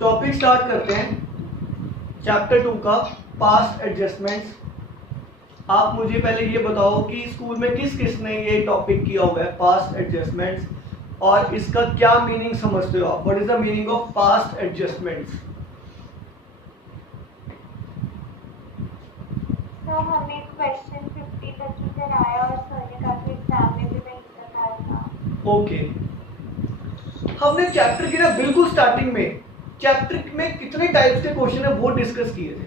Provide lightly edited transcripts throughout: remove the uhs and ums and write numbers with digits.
Topic start करते हैं chapter 2 का पास्ट एडजस्टमेंट्स। आप मुझे पहले ये बताओ कि स्कूल में किस किसने ये टॉपिक किया हुआ है पास्ट एडजस्टमेंट्स, और इसका क्या मीनिंग समझते हो आप? What is the meaning of past adjustments? तो हमें क्वेश्चन 50 तक ही कराया और सर ने काफी एग्जाम में भी वही बताया था। ओके, हमने चैप्टर की ना बिल्कुल स्टार्टिंग में चैप्टर में कितने टाइप्स के क्वेश्चन है वो डिस्कस किए थे,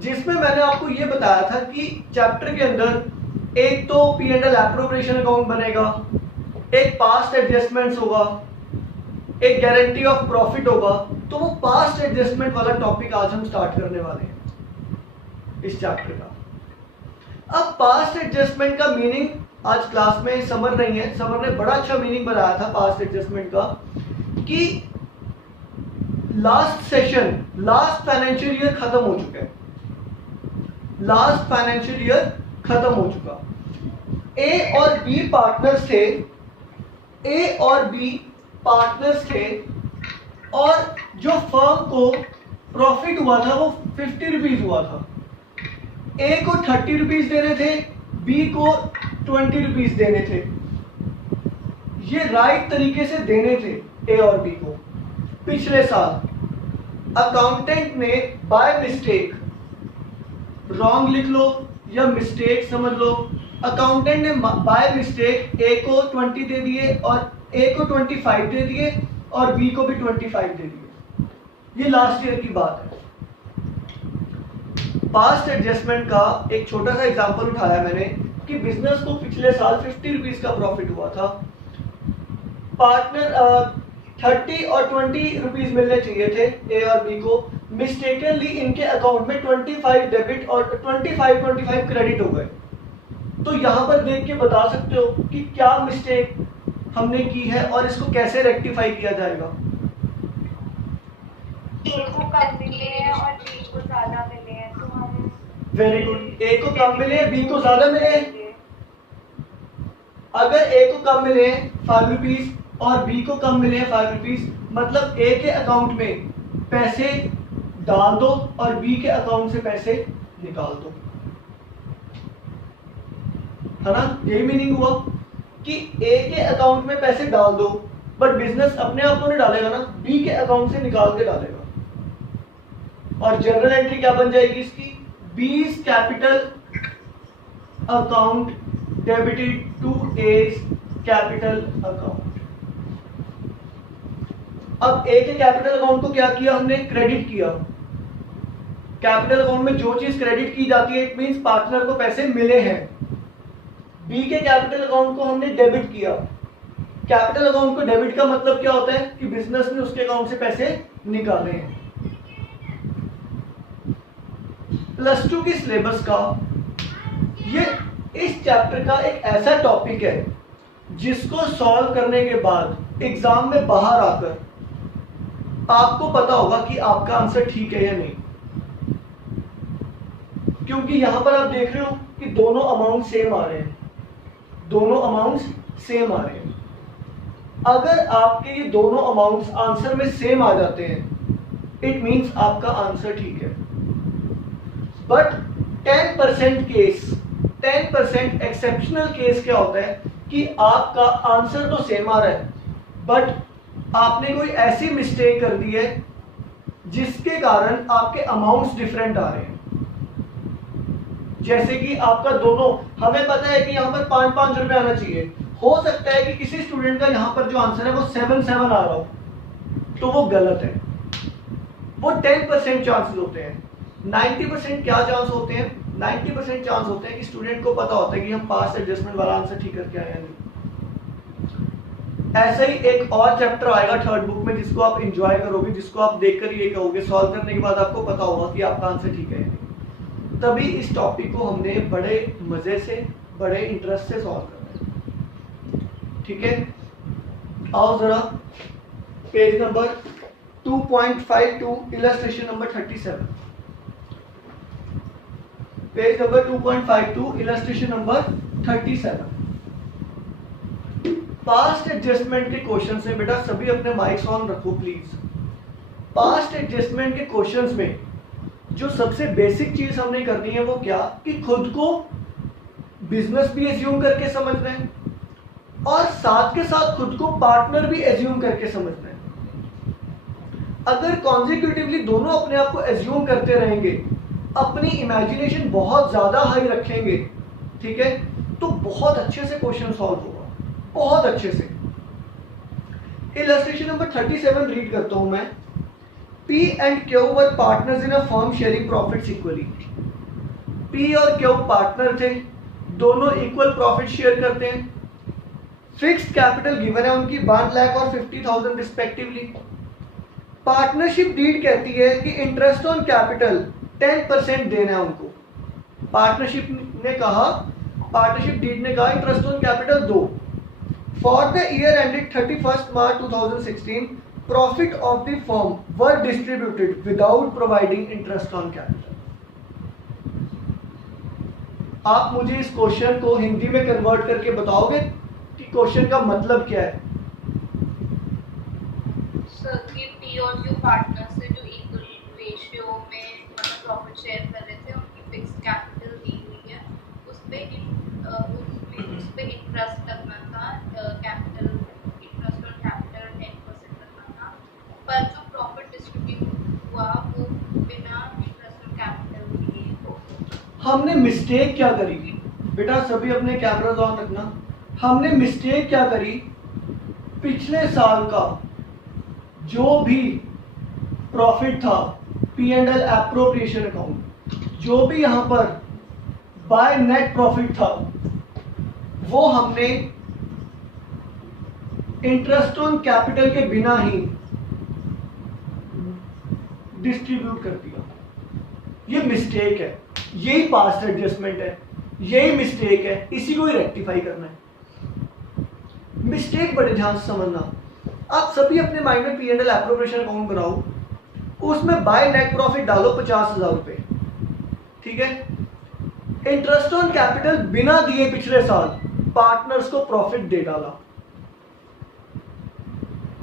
जिसमें मैंने आपको ये बताया था कि चैप्टर के अंदर एक तो P and L appropriation account बनेगा, एक पास्ट एडजस्टमेंट्स होगा, एक गारंटी ऑफ प्रॉफिट होगा। तो वो पास्ट एडजस्टमेंट वाला टॉपिक आज हम स्टार्ट करने वाले हैं इस चैप्टर का। अब पास्ट एडजस्टमेंट का मीनिंग आज क्लास में समर नहीं है, समर ने बड़ा अच्छा मीनिंग बनाया था पास्ट एडजस्टमेंट का कि last session, last financial year खत्म हो चुका है, लास्ट फाइनेंशियल ईयर खत्म हो चुका। ए और बी पार्टनर्स थे, ए और बी पार्टनर्स थे, और जो फर्म को प्रॉफिट हुआ था वो 50 रुपीज हुआ था। ए को 30 रुपीज देने थे, बी को 20 रुपीज देने थे। ये राइट तरीके से देने थे ए और बी को। पिछले साल अकाउंटेंट ने बाय मिस्टेक, रॉन्ग लिख लो या मिस्टेक समझ लो, अकाउंटेंट ने बाय मिस्टेक ए को 20 दे दिए और ए को 25 दे दिए और बी को भी 25 दे दिए। ये लास्ट ईयर की बात है। पास्ट एडजस्टमेंट का एक छोटा सा एग्जांपल उठाया मैंने कि बिजनेस को पिछले साल 50 रुपीज का प्रॉफिट हुआ था। पार्टनर 30 और 20 रुपीज मिलने चाहिए थे ए और बी को, मिस्टेकनली इनके अकाउंट में 25 डेबिट और 25 क्रेडिट हो गए। तो यहाँ पर देख के बता सकते हो कि क्या मिस्टेक हमने की है और इसको कैसे रेक्टिफाई किया जाएगा। ए को कम मिले हैं और बी को ज्यादा मिले हैं, तो हम वेरी गुड, ए को कम मिले बी को ज्यादा मिले। अगर ए को कम मिले 5 रुपीज और बी को कम मिले 5 रुपीज, मतलब ए के अकाउंट में पैसे डाल दो और बी के अकाउंट से पैसे निकाल दो, है ना? यही मीनिंग हुआ कि ए के अकाउंट में पैसे डाल दो, बट बिजनेस अपने आप तो नहीं डालेगा ना, बी के अकाउंट से निकाल के डालेगा। और जनरल एंट्री क्या बन जाएगी इसकी? B's capital account debited to A's capital account. अब ए के कैपिटल अकाउंट को क्या किया हमने? क्रेडिट किया। कैपिटल अकाउंट में जो चीज क्रेडिट की जाती है इट मींस पार्टनर को पैसे मिले हैं। बी के कैपिटल अकाउंट को हमने डेबिट किया। कैपिटल अकाउंट को डेबिट का मतलब क्या होता है कि बिजनेस ने उसके अकाउंट से पैसे निकाले हैं। प्लस 2 की सिलेबस का ये इस चैप्टर का एक ऐसा टॉपिक है जिसको सॉल्व करने के बाद एग्जाम में बाहर आकर आपको पता होगा कि आपका आंसर ठीक है या नहीं, क्योंकि यहां पर आप देख रहे हो कि दोनों अमाउंट सेम आ रहे हैं, दोनों अमाउंट्स सेम आ रहे हैं। अगर आपके ये दोनों अमाउंट्स आंसर में सेम आ जाते हैं इट मींस आपका आंसर ठीक है। बट 10% केस, 10% एक्सेप्शनल केस क्या होता है कि आपका आंसर तो सेम आ रहा है बट आपने कोई ऐसी मिस्टेक कर दी है जिसके कारण आपके अमाउंट्स डिफरेंट आ रहे हैं। जैसे कि आपका दोनों, हमें पता है कि यहाँ पर 5-5 रुपए आना चाहिए, हो सकता है कि किसी स्टूडेंट का यहाँ पर जो आंसर है वो 7-7 आ रहा हो, तो वो गलत है। वो 10% चांसेस होते हैं। 90% क्या चांस होते हैं? 90% चांस होते हैं कि स्टूडेंट को पता होता है कि हम पास्ट एडजस्टमेंट वाला आंसर ठीक करके आए हैं नहीं। ऐसा ही एक और चैप्टर आएगा थर्ड बुक में जिसको आप एंजॉय करोगे, जिसको आप देखकर ये कहोगे, सॉल्व करने के बाद आपको पता होगा कि आपका आंसर ठीक है या नहीं। तभी इस टॉपिक को हमने बड़े मजे से, बड़े इंटरेस्ट से सॉल्व करना है। ठीक है, आओ जरा page number 2.52 illustration number 37, page number 2.52 illustration number 37। Past adjustment के क्वेश्चंस में बेटा सभी अपने माइक्स ऑन रखो प्लीज। पास्ट एडजस्टमेंट के क्वेश्चंस में जो सबसे बेसिक चीज हमने करनी है वो क्या, कि खुद को बिजनेस भी एज्यूम करके समझना है और साथ के साथ खुद को पार्टनर भी एज्यूम करके समझना है। अगर कॉन्जिक्यूटिवली दोनों अपने आप को एज्यूम करते रहेंगे, अपनी इमेजिनेशन बहुत ज्यादा हाई रखेंगे, ठीक है, तो बहुत अच्छे से क्वेश्चन सॉल्व होगा, बहुत अच्छे से। इलस्ट्रेशन नंबर 37 रीड करता हूं मैं। P and Q were partners in a firm sharing profits equally. P और Q पार्टनर थे, दोनों इक्वल प्रॉफिट शेयर करते हैं। फिक्स्ड कैपिटल गिवन है उनकी 1 लाख और 50,000 रिस्पेक्टिवली। पार्टनरशिप डीड कहती है कि इंटरेस्ट ऑन कैपिटल 10% देना है उनको। पार्टनरशिप डीड ने कहा इंटरेस्ट ऑन कैपिटल दो। For the year ended 31 March 2016 profit of the firm were distributed without providing interest on capital. आप मुझे इस क्वेश्चन को हिंदी में कन्वर्ट करके बताओगे कि क्वेश्चन का मतलब क्या है? सर कि पी और क्यू पार्टनर्स से जो इक्वल रेशियो में मतलब प्रॉफिट शेयर कर रहे थे, उनकी फिक्स्ड कैपिटल दी हुई है, उस पे इंटरेस्ट लगना था, कैपिटल इंटरेस्ट ऑन कैपिटल 10% लगना था, पर जो प्रॉफिट डिस्ट्रीब्यूट हुआ वो बिना इंटरेस्ट ऑन कैपिटल दिए हो। हमने मिस्टेक क्या करी बेटा, सभी अपने कैमरास ऑन रखना। हमने मिस्टेक क्या करी, पिछले साल का जो भी प्रॉफिट था P&L एप्रोप्रिएशन अकाउंट, जो भी यहां पर बाय नेट प्रॉफिट था, वो हमने इंटरेस्ट ऑन कैपिटल के बिना ही डिस्ट्रीब्यूट कर दिया। ये मिस्टेक है, यही पास्ट एडजस्टमेंट है, यही मिस्टेक है, इसी को ही रेक्टिफाई करना है। मिस्टेक बड़े ध्यान से समझना। आप सभी अपने माइंड में P&L एप्रोप्रिएशन अकाउंट बनाओ, उसमें बाय नेट प्रॉफिट डालो 50,000 रुपए, ठीक है। इंटरेस्ट ऑन कैपिटल बिना दिए पिछले साल पार्टनर्स को प्रॉफिट दे डाला,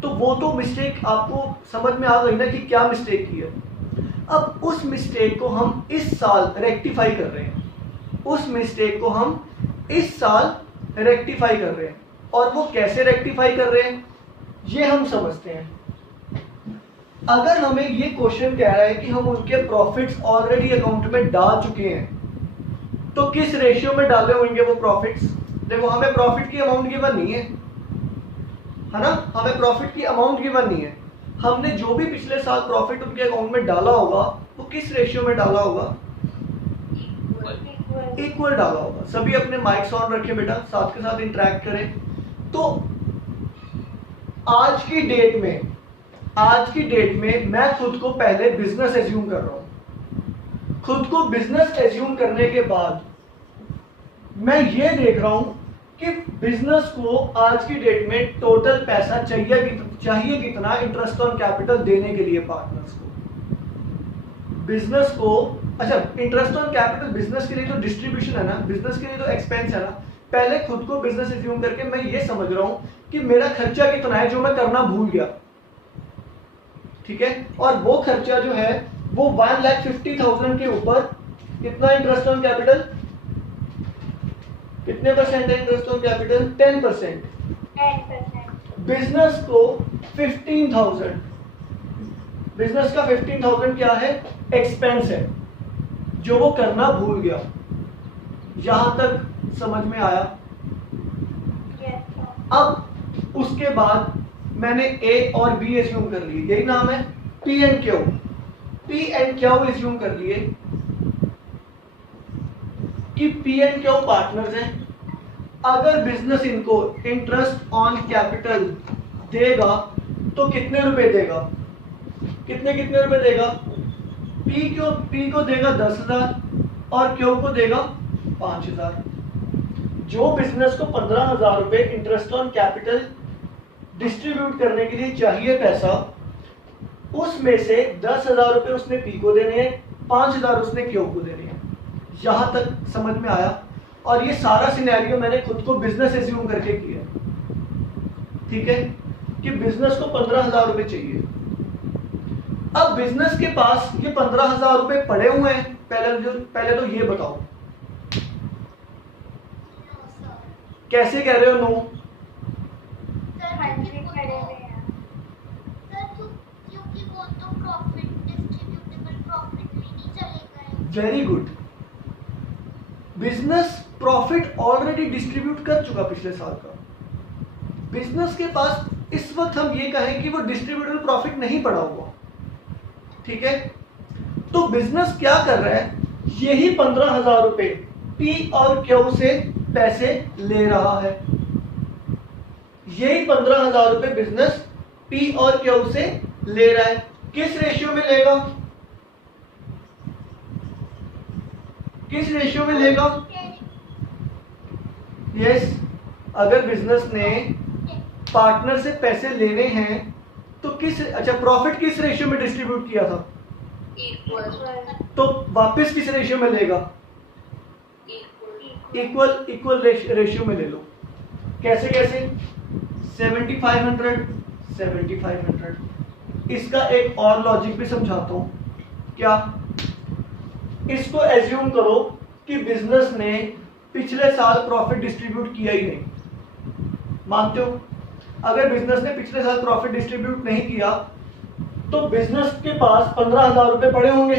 तो वो तो मिस्टेक आपको समझ में आ गई ना कि क्या मिस्टेक की है। अब उस मिस्टेक को हम इस साल रेक्टिफाई कर रहे हैं, उस मिस्टेक को हम इस साल रेक्टिफाई कर रहे हैं। और वो कैसे रेक्टिफाई कर रहे हैं ये हम समझते हैं। अगर हमें ये क्वेश्चन कह रहा है कि हम उनके प्रॉफिट्स ऑलरेडी अकाउंट में डाल चुके हैं, तो किस रेशियो में डाले होंगे वो प्रॉफिट्स? देखो, हमें प्रॉफिट की अमाउंट गिवन नहीं है ना, हमें प्रॉफिट की अमाउंट गिवन नहीं है। हमने जो भी पिछले साल प्रॉफिट उनके अकाउंट में डाला होगा वो किस रेशियो में डाला होगा? इक्वल डाला होगा। सभी अपने माइक्स ऑन रखें बेटा, साथ के साथ इंटरेक्ट करें। तो आज की डेट में मैं खुद को पहले बिजनेस एज्यूम कर रहा हूं। खुद को बिजनेस एज्यूम करने के बाद मैं ये देख रहा हूं कि बिजनेस को आज की डेट में टोटल पैसा चाहिए कितना इंटरेस्ट ऑन कैपिटल देने के लिए पार्टनर्स को। बिजनेस को, अच्छा, इंटरेस्ट ऑन कैपिटल बिजनेस के लिए तो डिस्ट्रीब्यूशन है ना, बिजनेस के लिए तो एक्सपेंस है ना। पहले खुद को बिजनेस एज्यूम करके मैं ये समझ रहा हूं कि मेरा खर्चा कितना है जो मैं करना भूल गया, ठीक है। और वो खर्चा जो है वो 1,50,000 के ऊपर कितना इंटरेस्ट ऑन कैपिटल, कितने परसेंट है इंटरेस्ट ऑन कैपिटल? 10%। बिजनेस को 15,000, बिजनेस का 15,000 क्या है? एक्सपेंस है जो वो करना भूल गया। यहां तक समझ में आया? अब उसके बाद मैंने ए और बी एज्यूम कर लिए, यही नाम है P and Q। P and Q assume कर लिए कि P एंड Q पार्टनर्स हैं। अगर बिजनेस इनको इंटरेस्ट ऑन कैपिटल देगा तो कितने रुपए देगा? कितने रुपए देगा? P को देगा 10,000 और Q को देगा 5,000। जो बिजनेस को 15,000 रुपए इंटरेस्ट ऑन कैपिटल डिस्ट्रीब्यूट करने के लिए चाहिए पैसा, उसमें से 10,000 रुपए उसने P को देने हैं, 5,000 उसने Q को देने हैं। यहां तक समझ में आया? और ये सारा सिनेरियो मैंने खुद को बिजनेस एज्यूम करके किया। ठीक है, कि बिजनेस को 15,000 रुपए चाहिए। अब बिजनेस के पास ये 15,000 रुपए पड़े हुए हैं, पहले तो ये बताओ कैसे कह रहे हो no? Very good, business profit already distribute कर चुका पिछले साल का। बिजनेस के पास इस वक्त हम ये कहें कि वो डिस्ट्रीब्यूटेबल प्रॉफिट नहीं पड़ा हुआ, ठीक है। तो बिजनेस क्या कर रहा है, यही 15,000 रुपए पी और क्यू से पैसे ले रहा है। यही 15,000 रुपए बिजनेस पी और क्यू से ले रहा है। किस रेशियो में लेगा? किस रेशियो में लेगा? यस, अगर बिजनेस ने पार्टनर से पैसे लेने हैं तो अच्छा प्रॉफिट किस रेशियो में डिस्ट्रीब्यूट किया था? तो वापस किस रेशियो में लेगा? इक्वल रेशियो में ले लो। कैसे कैसे? 7500। इसका एक और लॉजिक भी समझाता हूं। क्या? इसको एज्यूम करो कि बिजनेस ने पिछले साल प्रॉफिट डिस्ट्रीब्यूट किया ही नहीं, मानते हो? अगर बिजनेस ने पिछले साल प्रॉफिट डिस्ट्रीब्यूट नहीं किया तो बिजनेस के पास 15,000 रुपए पड़े होंगे,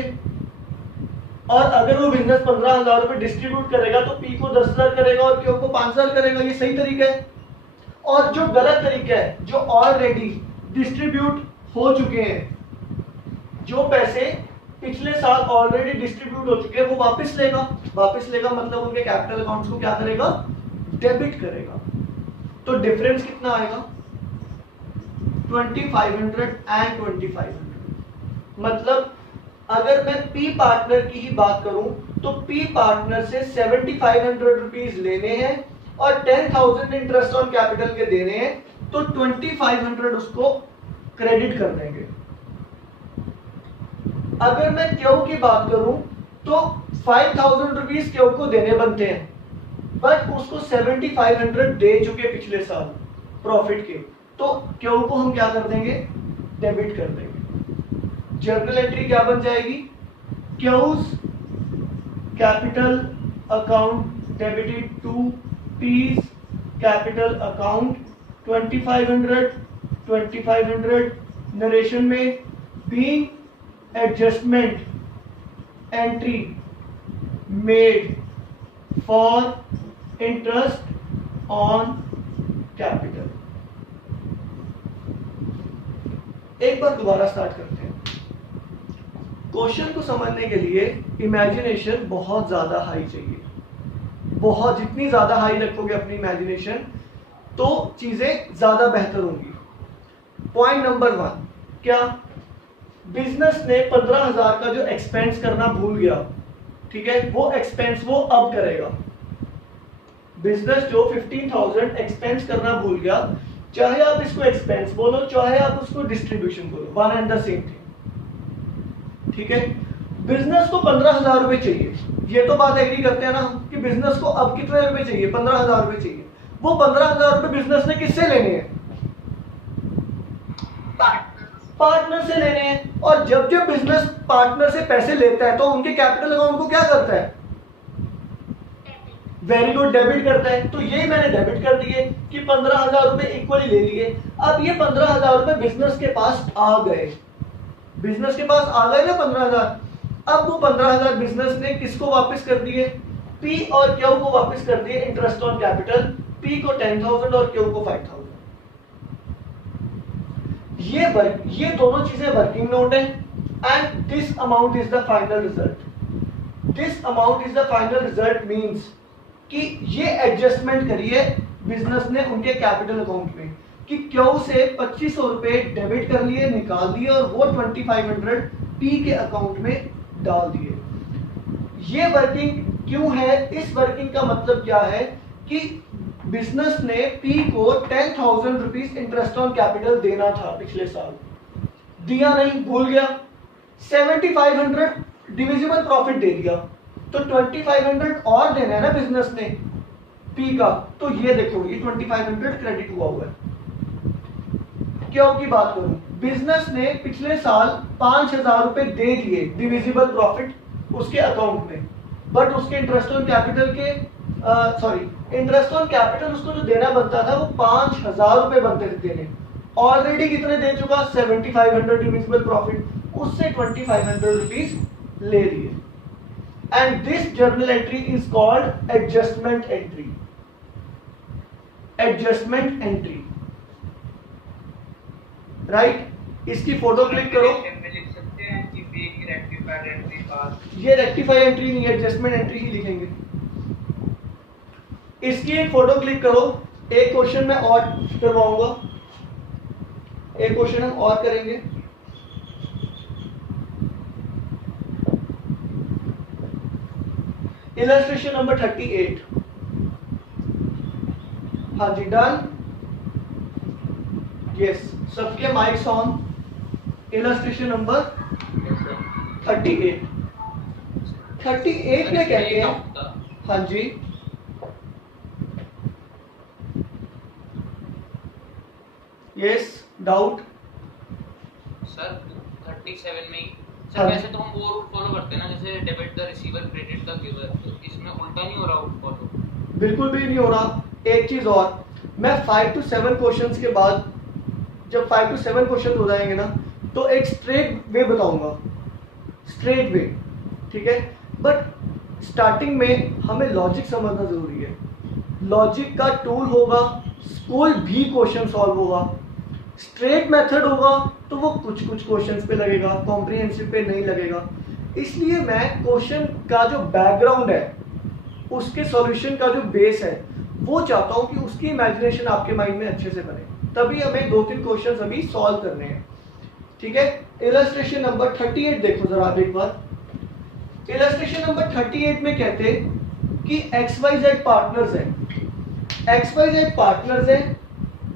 और अगर वो बिजनेस 15,000 रुपए डिस्ट्रीब्यूट करेगा तो पी को 10,000 करेगा और क्यू को 5,000 करेगा। ये सही तरीका है। और जो गलत तरीका है, जो ऑलरेडी डिस्ट्रीब्यूट हो चुके हैं, जो पैसे पिछले साल ऑलरेडी डिस्ट्रीब्यूट हो चुके हैं, वो वापस लेगा। मतलब उनके कैपिटल अकाउंट्स को क्या करेगा? डेबिट करेगा। तो डिफरेंस कितना आएगा? 2500 एंड 2500। मतलब अगर मैं पी पार्टनर की ही बात करूं तो पी पार्टनर से 7500 रुपीज लेने हैं और 10,000 इंटरेस्ट ऑन कैपिटल के देने हैं, तो 2500 उसको क्रेडिट कर देंगे। अगर मैं क्यू की बात करूं तो 5,000 रुपीज क्यू को देने बनते हैं, बट उसको 7500 दे चुके पिछले साल प्रॉफिट के, तो क्यू को हम क्या कर देंगे? डेबिट कर देंगे। जर्नल एंट्री क्या बन जाएगी? Q's capital account debited to P's capital account 2500 narration में being adjustment entry made for interest on capital. एक बार दोबारा स्टार्ट करते हैं। क्वेश्चन को समझने के लिए इमेजिनेशन बहुत ज्यादा हाई चाहिए। बहुत, जितनी ज्यादा हाई रखोगे अपनी इमेजिनेशन तो चीजें ज्यादा बेहतर होंगी। पॉइंट नंबर 1, क्या? बिजनेस ने 15,000 का जो एक्सपेंस करना भूल गया, ठीक है, वो एक्सपेंस वो अब करेगा। बिजनेस जो 15,000 एक्सपेंस करना भूल गया, चाहे आप इसको एक्सपेंस बोलो चाहे आप उसको डिस्ट्रीब्यूशन बोलो, one and the same thing, ठीक है। बिजनेस को 15,000 रुपए चाहिए, ये तो बात एग्री करते हैं ना कि बिजनेस को अब कितने रुपए चाहिए? 15,000 रुपए चाहिए। वो 15,000 रुपए बिजनेस ने किससे लेने हैं? पार्टनर से लेने हैं। और जब जब बिजनेस पार्टनर से पैसे लेता है तो उनके कैपिटल अकाउंट को क्या करता है? वेरी गुड, डेबिट करता है। तो यही मैंने डेबिट कर दिए कि 15,000 रुपए इक्वली ले लिए। अब ये 15,000 रुपए बिजनेस के पास आ गए, बिजनेस के पास आ गए ना 15,000। अब वो 15,000 बिजनेस ने किसको वापस कर दिए? पी और क्यू को वापस कर दिए इंटरेस्ट ऑन कैपिटल। पी को 10,000 और क्यू को 5,000। ये दोनों चीजें वर्किंग नोट है and this amount is the final result. This amount is the final result means कि ये एडजस्टमेंट करिए बिजनेस ने उनके कैपिटल अकाउंट में कि क्यू से 2,500 रुपए डेबिट कर लिए, निकाल दिए और वो 2,500 पी के अकाउंट में डाल दिए। ये वर्किंग क्यों है? इस वर्किंग का मतलब क्या है कि बिजनेस ने पी को 10,000 रुपीज इंटरेस्ट ऑन कैपिटल देना था पिछले साल, दिया नहीं, भूल गया। 7,500 डिविजिबल प्रॉफिट दे दिया, तो 2,500 और देना है ना बिजनेस ने पी का। तो ये देखो, ये 2,500 क्रेडिट हुआ है। क्यों की बात करूं, बिजनेस ने पिछले साल 5,000 रुपए दे दिए डिविजिबल प्रॉफिट उसके अकाउंट में, बट उसके इंटरेस्ट ऑन कैपिटल के इंटरेस्ट ऑन कैपिटल उसको जो देना बनता था वो 5,000 रुपए बनते थे देने। ऑलरेडी कितने दे चुका, 7,500 डिविजिबल प्रॉफिट, उससे 2,500 रुपीज ले लिए। And this journal entry is called adjustment entry. Adjustment entry, right. इसकी फोटो क्लिक करो। ये रेक्टिफाई एंट्री नहीं है, एडजस्टमेंट एंट्री ही लिखेंगे। इसकी एक फोटो क्लिक करो। एक क्वेश्चन मैं और करवाऊंगा, एक क्वेश्चन हम और करेंगे। Illustration number 38। हाँ जी, डन। यस, सबके माइक्स ऑन। Illustration number 38। 38 में कहते हैं, हाँ जी, यस, डाउट सर 37 में ही सर, हाँ। वैसे तो हम वो रूट फॉलो करते हैं ना, जैसे debit the receiver credit the giver, तो इसमें उल्टा नहीं हो रहा रूट फॉलो? बिल्कुल भी नहीं हो रहा। एक चीज और, मैं 5 to 7 क्वेश्चंस के बाद, जब 5 to 7 क्वेश्चन हो जाएंगे ना, तो एक स्ट्रेट वे बताऊंगा, स्ट्रेट वे, ठीक है। बट स्टार्टिंग में हमें लॉजिक समझना जरूरी है। लॉजिक का टूल होगा, कोई भी क्वेश्चन सॉल्व होगा। स्ट्रेट मेथड होगा तो वो कुछ कुछ क्वेश्चंस पे लगेगा, कॉम्प्रिहेंसिव पे नहीं लगेगा। इसलिए मैं क्वेश्चन का जो बैकग्राउंड है, उसके सॉल्यूशन का जो बेस है, वो चाहता हूं कि उसकी इमेजिनेशन आपके माइंड में अच्छे से बने। तभी हमें 2-3 क्वेश्चंस अभी सॉल्व करने हैं, ठीक है। इलस्ट्रेशन नंबर 38 देखो जरा आप एक बार। इलस्ट्रेशन नंबर 38 में कहते हैं कि XYZ पार्टनर्स हैं। XYZ पार्टनर्स हैं,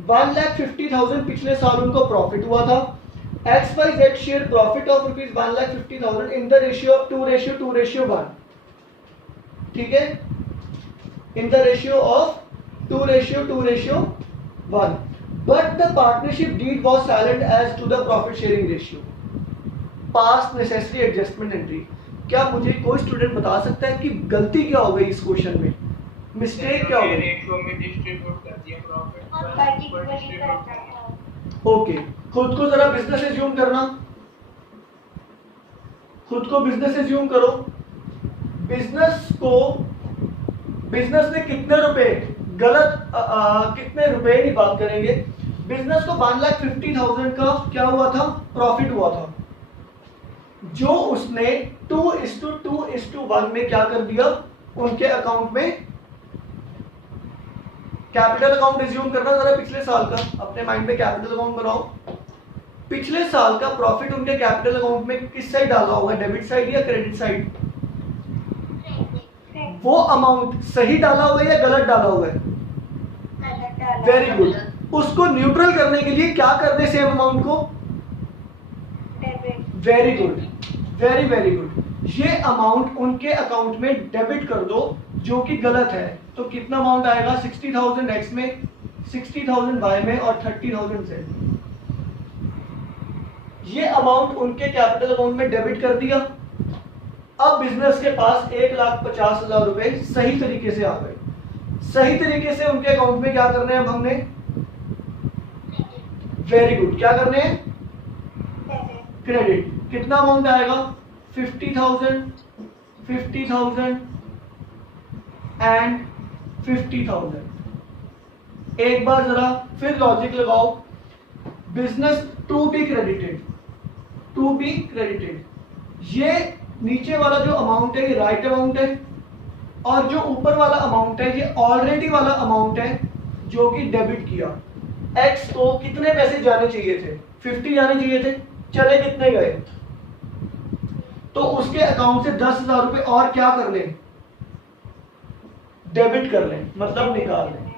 1,50,000 पिछले साल उनको प्रॉफिट हुआ था। XYZ share profit of rupees 1,50,000 in the ratio of 2:1, ठीक है, in the ratio of 2:1, but the partnership deed was silent as to the profit sharing ratio. Past necessary adjustment entry. क्या मुझे कोई स्टूडेंट बता सकता है कि गलती क्या हो गई इस क्वेश्चन में, मिस्टेक क्या हो गई? रेशियो में डिस्ट्रीब्यूट कर दिया प्रॉफिट और पर्टिकुलरली करना था। ओके, खुद को जरा बिजनेस एज्यूम करना, खुद को बिजनेस एज्यूम करो। बिजनेस ने कितने रुपए गलत कितने रुपए की बात करेंगे। बिजनेस को 1,50,000 का क्या हुआ था, प्रॉफिट हुआ था, जो उसने 2:2:1 में क्या कर दिया, उनके अकाउंट में कैपिटल अकाउंट रिज्यूम करना जरा पिछले साल का, अपने माइंड में कैपिटल अकाउंट बनाओ। पिछले साल का प्रॉफिट उनके कैपिटल अकाउंट में किस साइड डाला होगा, डेबिट साइड या क्रेडिट साइड? वो अमाउंट सही डाला हुआ है या गलत डाला हुआ है? Very good. उसको न्यूट्रल करने के लिए क्या कर दे सेम अमाउंट को? Very good, very good. ये अमाउंट उनके अकाउंट में डेबिट कर दो, जो कि गलत है। तो कितना अमाउंट आएगा, 60,000 एक्स में, 60,000 वाई में और 30,000 जेड। ये अमाउंट उनके कैपिटल अकाउंट में डेबिट कर दिया। अब बिजनेस के पास 1,50,000 रुपए सही तरीके से आ गए। सही तरीके से उनके अकाउंट में क्या करने हैं अब हमने? वेरी गुड, क्या करने हैं? क्रेडिट। कितना अमाउंट आएगा? 50,000, 50,000 एंड 50,000। एक बार जरा फिर लॉजिक लगाओ। Business to be credited, to be credited. ये नीचे वाला जो अमाउंट है ये राइट अमाउंट है, और जो ऊपर वाला अमाउंट है ये ऑलरेडी वाला अमाउंट है जो कि डेबिट किया। एक्स को कितने पैसे जाने चाहिए थे? 50 जाने चाहिए थे, चले कितने गए? तो उसके अकाउंट से 10,000 रुपए और क्या कर लें? डेबिट कर लें, मतलब निकाल लें।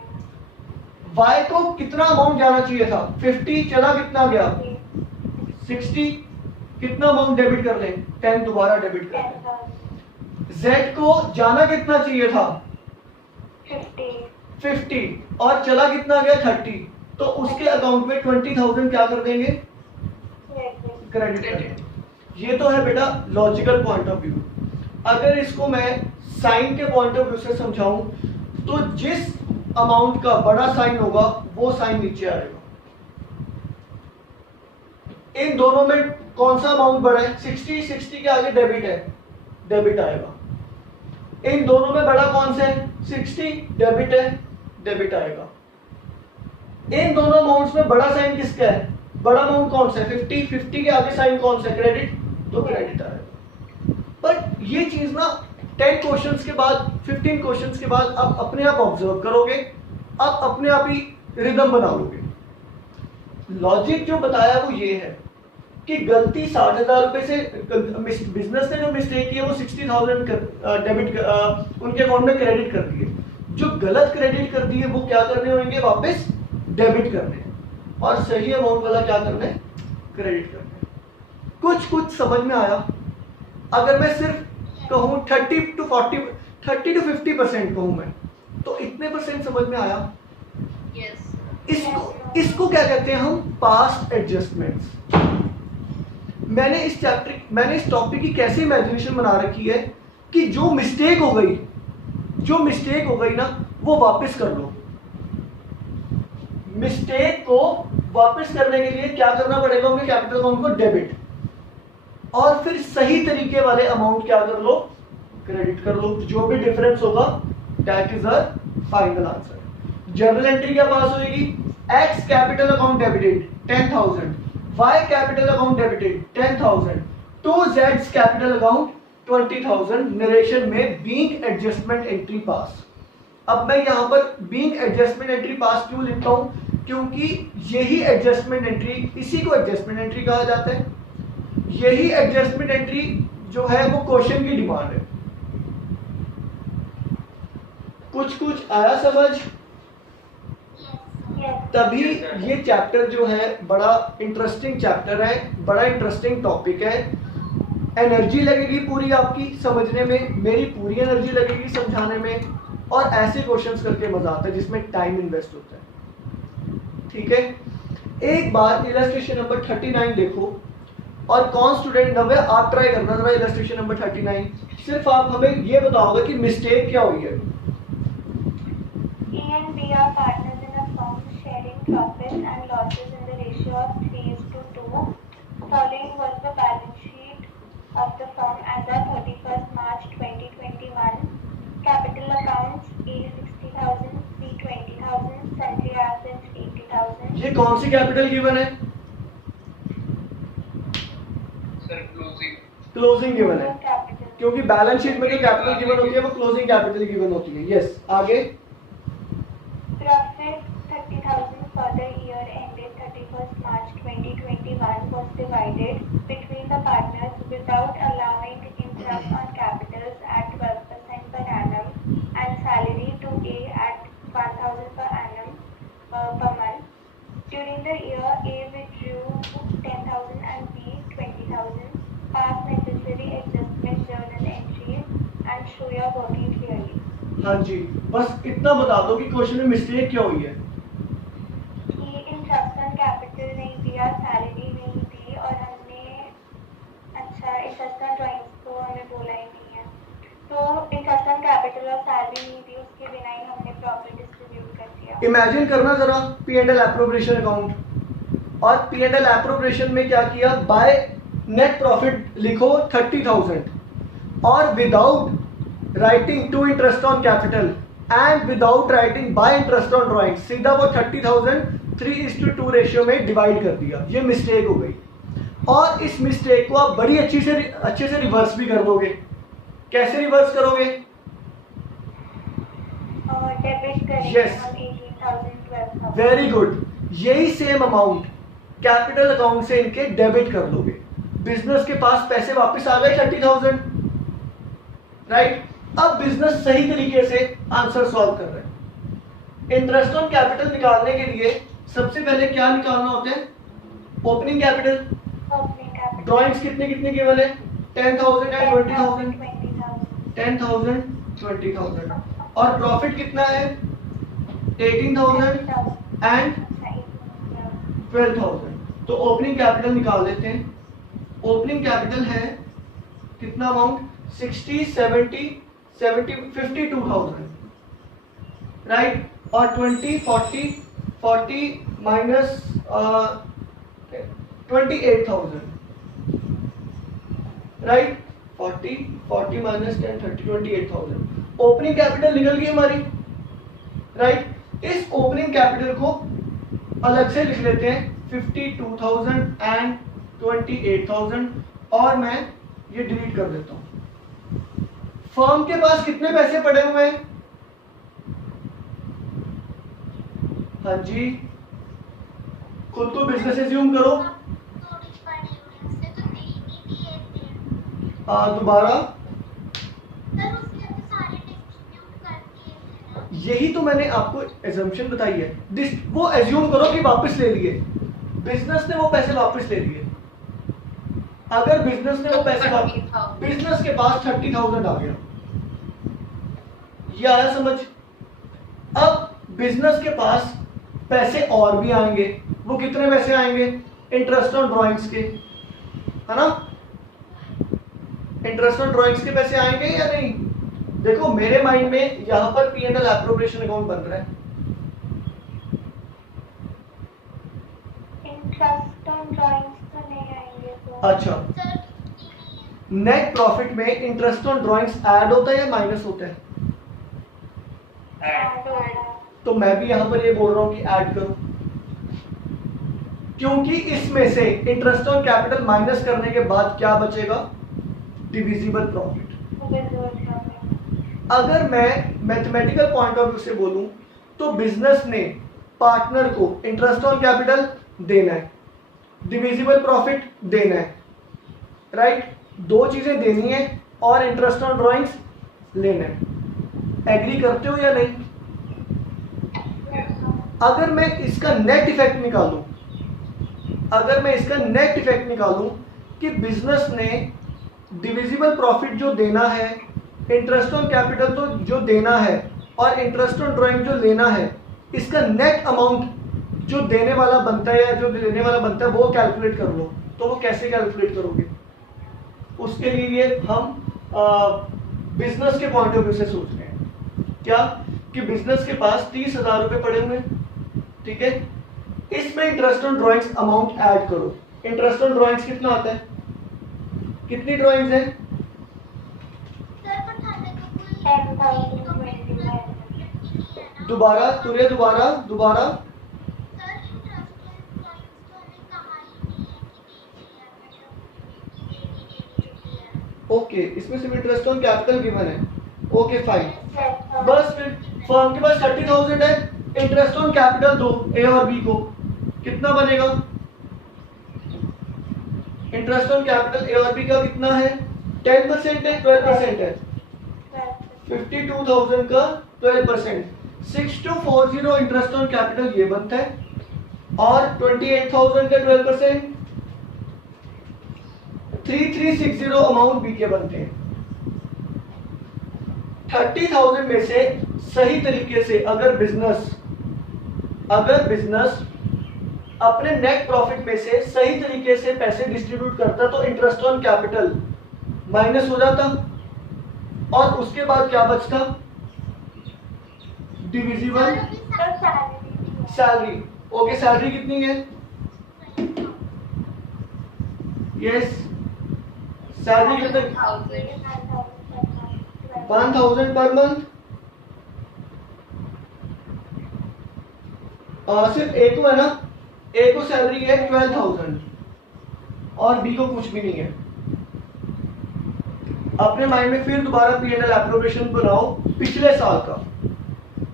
वाई को कितना अमाउंट जाना चाहिए था? 50, चला कितना गया? 60। कितना अमाउंट डेबिट कर लें? 10 दोबारा डेबिट कर लें। Z को जाना कितना चाहिए था? 50 और चला कितना गया? 30। तो उसके अकाउंट में 20,000 क्या कर देंगे, Credit. क्रेडिट कर देंगे। ये तो है बेटा लॉजिकल पॉइंट ऑफ व्यू। अगर इसको मैं साइन के पॉइंट ऑफ व्यू से समझाऊं तो जिस अमाउंट का बड़ा साइन होगा वो साइन नीचे आएगा। इन दोनों में कौन सा अमाउंट बड़ा है, 60 के आगे डेबिट है, डेबिट आएगा। इन दोनों में बड़ा कौन सा है, 60, डेबिट है, डेबिट आएगा। इन दोनों अमाउंट्स में बड़ा साइन किसका है, बड़ा अमाउंट कौन सा है, 50 के आगे साइन कौन सा है, क्रेडिट, तो क्रेडिट आएगा। बट ये चीज ना 10 क्वेश्चंस के बाद 15 क्वेश्चंस के बाद आप अपने आप ऑब्जर्व करोगे, आप अपने आप ही रिदम बनाओगे। लॉजिक जो बताया वो ये है कि गलती 60,000 रुपए से बिजनेस ने जो मिस्टेक की है वो 60,000 डेबिट उनके अकाउंट में क्रेडिट कर दिए। जो गलत क्रेडिट कर दिए वो क्या करने होंगे, वापस डेबिट करने, और सही अमाउंट वाला क्या करना है, क्रेडिट करना है। कुछ समझ में आया? अगर मैं सिर्फ कहूँ 30 to 50% कहूँ मैं, तो इतने परसेंट समझ में आया? यस। इसको क्या कहते हैं हम, पास्ट एडजस्टमेंट्स। मैंने इस टॉपिक की कैसे इमेजिनेशन बना रखी है कि जो मिस्टेक हो गई ना वो वापस कर लो। मिस्टेक को वापस करने के लिए क्या करना पड़ेगा, उनके कैपिटल अकाउंट को डेबिट, और फिर सही तरीके वाले अमाउंट क्या कर लो, क्रेडिट कर लो। जो भी डिफरेंस होगा that is our final answer. Journal entry क्या पास होगी, X capital account debited 10,000, Y capital account debited 10,000, to जेड्स कैपिटल अकाउंट 20,000। नरेशन में बीइंग एडजस्टमेंट एंट्री पास। अब मैं यहाँ पर बीइंग एडजस्टमेंट एंट्री पास क्यों लिखता हूँ, क्योंकि यही एडजस्टमेंट एंट्री, इसी को एडजस्टमेंट एंट्री कहा जाता है। यही एडजस्टमेंट एंट्री जो है वो क्वेश्चन की डिमांड है। कुछ आया समझ? तभी ये चैप्टर जो है बड़ा इंटरेस्टिंग चैप्टर है, बड़ा इंटरेस्टिंग टॉपिक है। एनर्जी लगेगी पूरी आपकी समझने में, मेरी पूरी एनर्जी लगेगी समझाने में, और ऐसे क्वेश्चंस करके मजा आता है जिसमें टाइम इन्वेस्ट होता है। ठीक है, एक बार इलस्ट्रेशन नंबर 39 देखो, और कौन स्टूडेंट नवे आप ट्राई करना जरा इलस्ट्रेशन नंबर 39। सिर्फ आप हमें ये बताओगे कि मिस्टेक क्या हुई है। E and B are partners in a firm sharing profits and losses in the ratio of 3:2. Following was the balance sheet of the firm as of 31st March 2021. Capital accounts A 60,000, B 20,000, sundry assets 80,000. ये कौन सी capital given है? Sir closing closing given है, Capital. क्योंकि balance sheet में जो capital given होती है वो क्लोजिंग कैपिटल गिवन होती है। यस, आगे। Profit 30,000 for the year ended 31st March 2021 was divided between the partners without allowing interest on capitals at 12% per annum and salary to A at 1,000 per annum per month. During the year, A withdrew 10,000 and B 20,000. Pass necessary adjustment journal entries and show your working clearly. हाँ जी, बस इतना बता दो कि question में mistake क्या हुई है। कि इंटरेस्ट ऑन कैपिटल नहीं दिया, सैलरी नहीं दी, और हमने इंटरेस्ट ऑन ड्राइंग्स तो हमें बोला ही नहीं है, तो इंटरेस्ट ऑन कैपिटल और सैलरी नहीं दी, उसके बिना ही हमने प्रॉफिट डिस्ट्रीब्यूट कर दिया। इमेजिन करना जरा P&L एप्रोप्रिएशन अकाउंट, और P&L एप्रोप्रिएशन में क्या किया, बाय नेट प्रॉफिट लिखो 30,000, और without writing to interest on capital and without writing by interest on drawing, सीधा वो 30,000 3:2 रेशियो में डिवाइड कर दिया। ये मिस्टेक हो गई, और इस मिस्टेक को आप बड़ी अच्छे से रिवर्स भी कर दोगे। कैसे रिवर्स करोगे? और डेबिट करेंगे Yes. हम 18,000 12,000। वेरी गुड, यही सेम अमाउंट कैपिटल अकाउंट से इनके डेबिट कर दोगे। बिजनेस के पास पैसे वापस आ गए 30,000, राइट। अब बिजनेस सही तरीके से आंसर सॉल्व कर रहे हैं। इंटरेस्ट ऑन कैपिटल निकालने के लिए सबसे पहले क्या निकालना होता है, opening capital. Opening capital drawings कितने गीवन है, 10,000 एंड 20,000, 20,000। 10,000 20,000, और प्रॉफिट कितना है 18,000 एंड 12,000। तो ओपनिंग कैपिटल निकाल लेते हैं। ओपनिंग कैपिटल है कितना अमाउंट, 60, 70, 52,000, राइट। और 20, 40 minus 28,000, right. 40 minus 10, 30, 28,000 opening capital निकल गई हमारी, राइट। इस ओपनिंग कैपिटल को अलग से लिख लेते हैं, 52,000 एंड 28,000, और मैं ये डिलीट कर देता हूं। फर्म के पास कितने पैसे पड़े हुए हैं? हाँ जी, खुद को बिजनेस एज्यूम करो। दोबारा, यही तो मैंने आपको एजम्पशन बताई है। वो एज्यूम करो कि वापस ले लिए, बिजनेस ने वो पैसे वापस ले लिए। अगर बिजनेस ने वो पैसे वापस, बिजनेस के पास 30,000 आ गया, ये आया समझ। अब बिजनेस के पास पैसे और भी आएंगे। वो कितने पैसे आएंगे? इंटरेस्ट ऑन ड्राइंग्स के, है ना। इंटरेस्ट ऑन ड्राइंग्स के पैसे आएंगे या नहीं? देखो मेरे माइंड में यहां पर P&L एप्रोप्रिएशन अकाउंट बन रहा है। इंटरेस्ट ऑन ड्राइंग्स तो नहीं आएंगे तो। अच्छा, नेट प्रॉफिट में इंटरेस्ट ऑन ड्राइंग्स ऐड होता है या माइनस होता है? तो मैं भी यहां पर ये बोल रहा हूं कि ऐड करो, क्योंकि इसमें से इंटरेस्ट ऑन कैपिटल माइनस करने के बाद क्या बचेगा? Divisible profit. अगर मैं मैथमेटिकल पॉइंट ऑफ व्यू से बोलूं तो बिजनेस ने पार्टनर को इंटरेस्ट ऑन कैपिटल देना है, डिविजिबल प्रॉफिट देना है, राइट। दो चीजें देनी है और इंटरेस्ट ऑन ड्राइंग्स लेना है। एग्री करते हो या नहीं? अगर मैं इसका नेट इफेक्ट निकालूं, कि बिजनेस ने डिविजिबल प्रॉफिट जो देना है, इंटरेस्ट ऑन कैपिटल तो जो देना है और इंटरेस्ट ऑन ड्राइंग जो लेना है, इसका नेट अमाउंट जो देने वाला बनता है या जो लेने वाला बनता है वो कैलकुलेट कर लो। तो वो कैसे कैलकुलेट करोगे? उसके लिए हम बिजनेस के पॉइंट ऑफ व्यू से सोच रहे हैं। क्या कि बिजनेस के पास 30,000 रुपए पड़े हुए, ठीक है। इसमें interest on drawings amount add करो। इंटरेस्ट ऑन ड्राइंग्स कितना आता है? कितनी ड्राइंग्स है? 10,021 दोबारा तुरे, दोबारा ओके, इसमें सिर्फ इंटरेस्ट ऑन कैपिटल गिवन है। ओके फाइन, बस फिर फर्म के पास 30,000 है, इंटरेस्ट ऑन कैपिटल दो ए और बी को, कितना बनेगा? इंटरेस्ट ऑन कैपिटल ए और बी का कितना है? 10% है, 12% है। 52,000 का 12%, 6240 इंटरेस्ट ऑन कैपिटल ये बनता है, और 28,000 का 12% 3360 अमाउंट बी के बनते हैं। 30,000 में से सही तरीके से अगर बिजनेस अपने नेट प्रॉफिट में से सही तरीके से पैसे डिस्ट्रीब्यूट करता तो इंटरेस्ट ऑन कैपिटल माइनस हो जाता, और उसके बाद क्या बचता? Divisible salary. ओके, सैलरी कितनी है? यस, सैलरी कितनी? 1,000 पर मंथ। सिर्फ ए को है ना, ए को सैलरी है 12,000 और बी को कुछ भी नहीं है। अपने माइंड में फिर दोबारा P&L एप्रोप्रिएशन बनाओ पिछले साल का।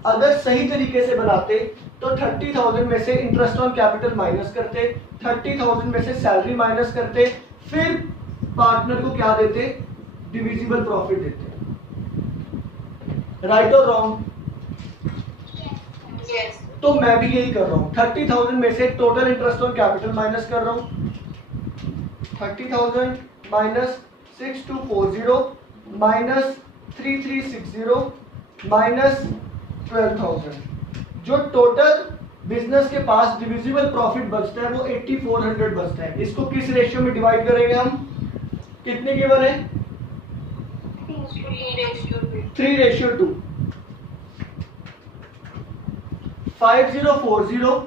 अगर सही तरीके से बनाते तो 30,000 में से इंटरेस्ट ऑन कैपिटल माइनस करते, 30,000 में से सैलरी माइनस करते, फिर पार्टनर को क्या देते? डिविजिबल प्रॉफिट देते। राइट और रॉन्ग? Yes. तो मैं भी यही कर रहा हूँ। 30,000 में से total interest on capital minus कर रहा हूँ। 30,000 माइनस 6240 माइनस 3360 माइनस 12,000, जो टोटल बिजनेस के पास डिविजिबल प्रॉफिट बचता है वो 8400 बचता है। इसको किस रेशियो में डिवाइड करेंगे हम? कितने गिवन है? 3:2। 5040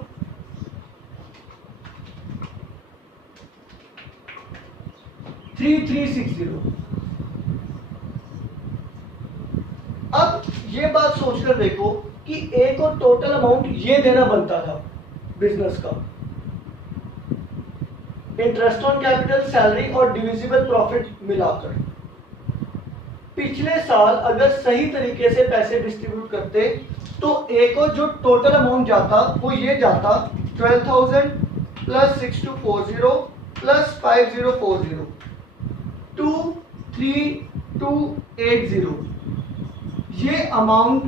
3360। अब ये बात सोचकर देखो कि ए को टोटल अमाउंट ये देना बनता था बिजनेस का, इंटरेस्ट ऑन कैपिटल, सैलरी और डिविजिबल प्रॉफिट मिलाकर। पिछले साल अगर सही तरीके से पैसे डिस्ट्रीब्यूट करते तो ए को जो टोटल अमाउंट जाता वो ये जाता 12,000 प्लस 6240 प्लस 5040 23280। ये अमाउंट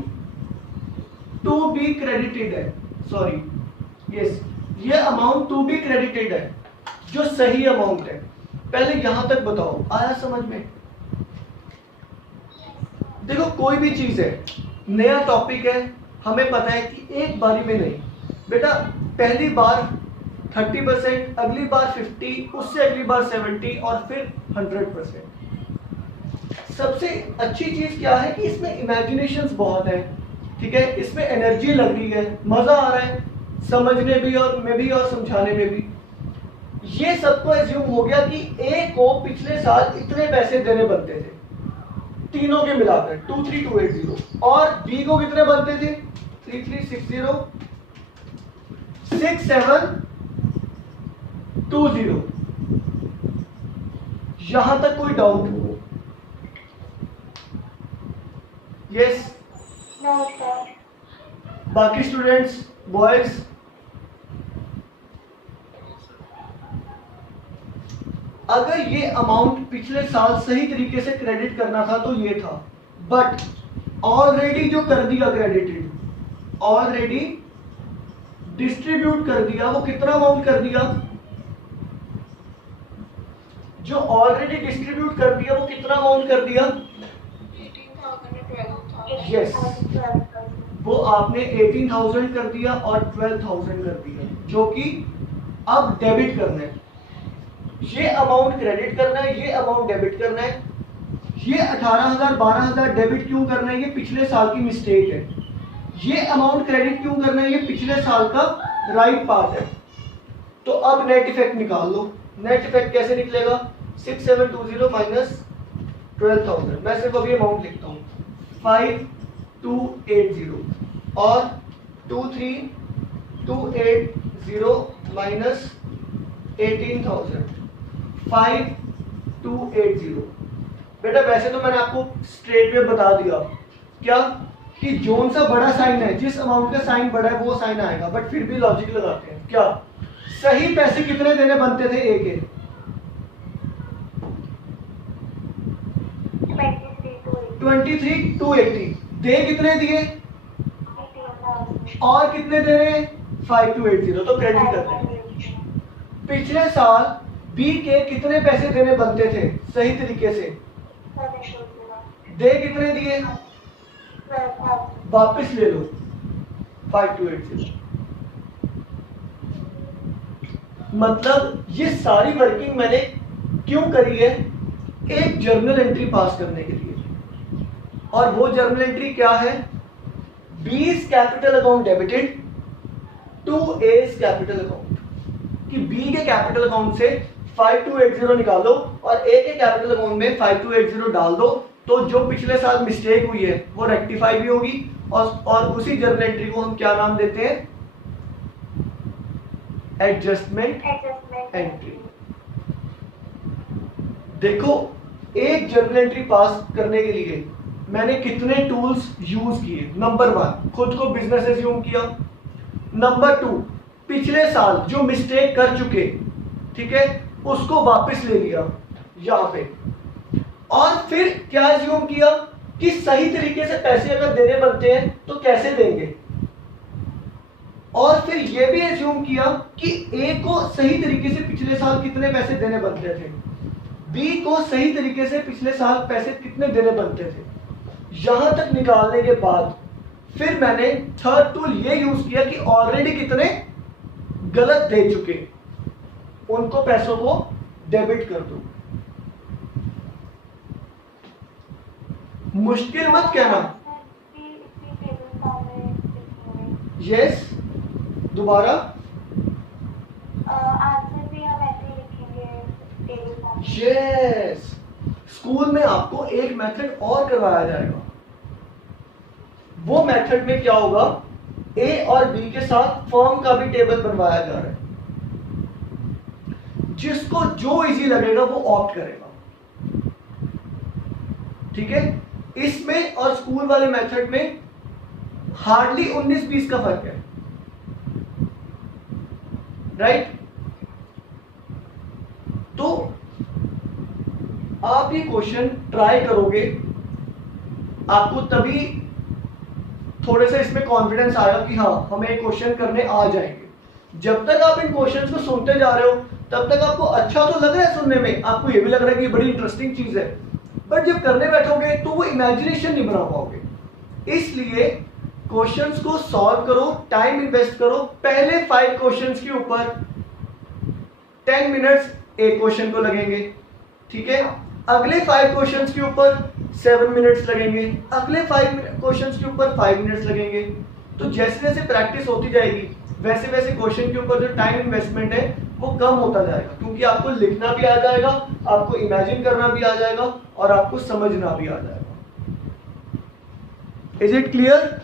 टू बी क्रेडिटेड है, सॉरी यस, ये अमाउंट टू बी क्रेडिटेड है जो सही अमाउंट है। पहले यहां तक बताओ, आया समझ में? देखो कोई भी चीज है, नया टॉपिक है, हमें पता है कि एक बारी में नहीं बेटा, पहली बार 30%, अगली बार 50%, उससे अगली बार 70% और फिर 100%। सबसे अच्छी चीज क्या है कि इसमें इमेजिनेशंस बहुत है, ठीक है, इसमें एनर्जी लग रही है, मजा आ रहा है समझने भी और में भी और समझाने में भी। ये सबको एज्यूम हो गया कि ए को पिछले साल इतने पैसे देने बनते थे तीनों के मिलाकर 23280, और बी को कितने बनते थे 3360 6720। यहां तक कोई डाउट हो? यस? No, sir. बाकी स्टूडेंट्स, बॉयज? अगर ये अमाउंट पिछले साल सही तरीके से क्रेडिट करना था तो ये था, बट ऑलरेडी जो कर दिया क्रेडिटेड, ऑलरेडी डिस्ट्रीब्यूट कर दिया, वो कितना अमाउंट कर दिया? जो ऑलरेडी डिस्ट्रीब्यूट कर दिया वो कितना अमाउंट कर दिया? 18,000 यस, वो आपने 18,000 कर दिया और 12,000 कर दिया, जो कि अब डेबिट करना है। ये अमाउंट क्रेडिट करना है, ये अमाउंट डेबिट करना है। ये 18,000 12,000 डेबिट क्यों करना है? ये पिछले साल की मिस्टेक है। ये अमाउंट क्रेडिट क्यों करना है? ये पिछले साल का राइट पार्ट है। तो अब नेट इफेक्ट निकाल लो। नेट इफेक्ट कैसे निकलेगा? 6720 माइनस 12,000। मैं सिर्फ अभी अमाउंट लिखता हूँ, 5280 और 23,280 माइनस 18,000 5280। बेटा वैसे तो मैंने आपको स्ट्रेट में बता दिया क्या कि जोन सा बड़ा साइन है, जिस अमाउंट का साइन बड़ा है वो साइन आएगा, बट फिर भी लॉजिक लगाते हैं। क्या सही पैसे कितने देने बनते थे ए के? 23,280। दे कितने दिए 18,000. और कितने दे रहे हैं? 5280। तो क्रेडिट करते हैं। पिछले साल बी के कितने पैसे देने बनते थे सही तरीके से? 720. दे कितने दिए? 12,000. वापस ले लो 5280। मतलब ये सारी वर्किंग मैंने क्यों करी है? एक जर्नल एंट्री पास करने के लिए। और वो जर्नल एंट्री क्या है? B's capital account debited to A's capital account, कि बी के कैपिटल अकाउंट से 5280 निकालो और ए के कैपिटल अकाउंट में 5280 डाल दो, तो जो पिछले साल मिस्टेक हुई है वो रेक्टिफाई भी होगी। और उसी जर्नल एंट्री को हम क्या नाम देते हैं? Adjustment entry. देखो एक जर्नल एंट्री पास करने के लिए मैंने कितने टूल्स यूज किए। नंबर 1, खुद को बिजनेस एज्यूम किया। नंबर 2, पिछले साल जो मिस्टेक कर चुके, ठीक है, उसको वापस ले लिया यहां पे। और फिर क्या एज्यूम किया कि सही तरीके से पैसे अगर देने बनते हैं तो कैसे देंगे। और फिर यह भी एज्यूम किया कि ए को सही तरीके से पिछले साल कितने पैसे देने बनते थे, बी को सही तरीके से पिछले साल पैसे कितने देने बनते थे। यहां तक निकालने के बाद फिर मैंने थर्ड टूल ये यूज किया कि ऑलरेडी कितने गलत दे चुके, उनको पैसों को डेबिट कर दो। मुश्किल मत कहना। इसी टेबल फॉर्म में लिखेंगे। यस, दोबारा। आंसर भी हम ऐसे ही लिखेंगे टेबल फॉर्म में। यस, स्कूल में आपको एक मेथड और करवाया जाएगा। वो मेथड में क्या होगा, ए और बी के साथ फॉर्म का भी टेबल बनवाया जा रहा है। जिसको जो इजी लगेगा वो ऑप्ट करेगा। ठीक है, इसमें और स्कूल वाले मेथड में हार्डली 19-20 का फर्क है, राइट? तो आप ये क्वेश्चन ट्राई करोगे, आपको तभी थोड़े से इसमें कॉन्फिडेंस आएगा कि हाँ हमें क्वेश्चन करने आ जाएंगे। जब तक आप इन क्वेश्चंस को सुनते जा रहे हो तब तक आपको अच्छा तो लग रहा है सुनने में, आपको ये भी लग रहा है कि बड़ी इंटरेस्टिंग चीज है, बट जब करने बैठोगे तो वो इमेजिनेशन नहीं बना पाओगे। इसलिए क्वेश्चंस को सॉल्व करो, टाइम इन्वेस्ट करो। पहले 5 क्वेश्चंस के ऊपर 10 मिनट्स एक क्वेश्चन को लगेंगे, ठीक है? अगले 5 क्वेश्चंस के ऊपर 7 मिनट्स लगेंगे, अगले 5 क्वेश्चंस के ऊपर 5 मिनट्स लगेंगे। तो जैसे जैसे प्रैक्टिस होती जाएगी वैसे वैसे क्वेश्चन के ऊपर जो टाइम इन्वेस्टमेंट है वो कम होता जाएगा, क्योंकि आपको लिखना भी आ जाएगा, आपको इमेजिन करना भी आ जाएगा और आपको समझना भी आ जाएगा। Is it clear?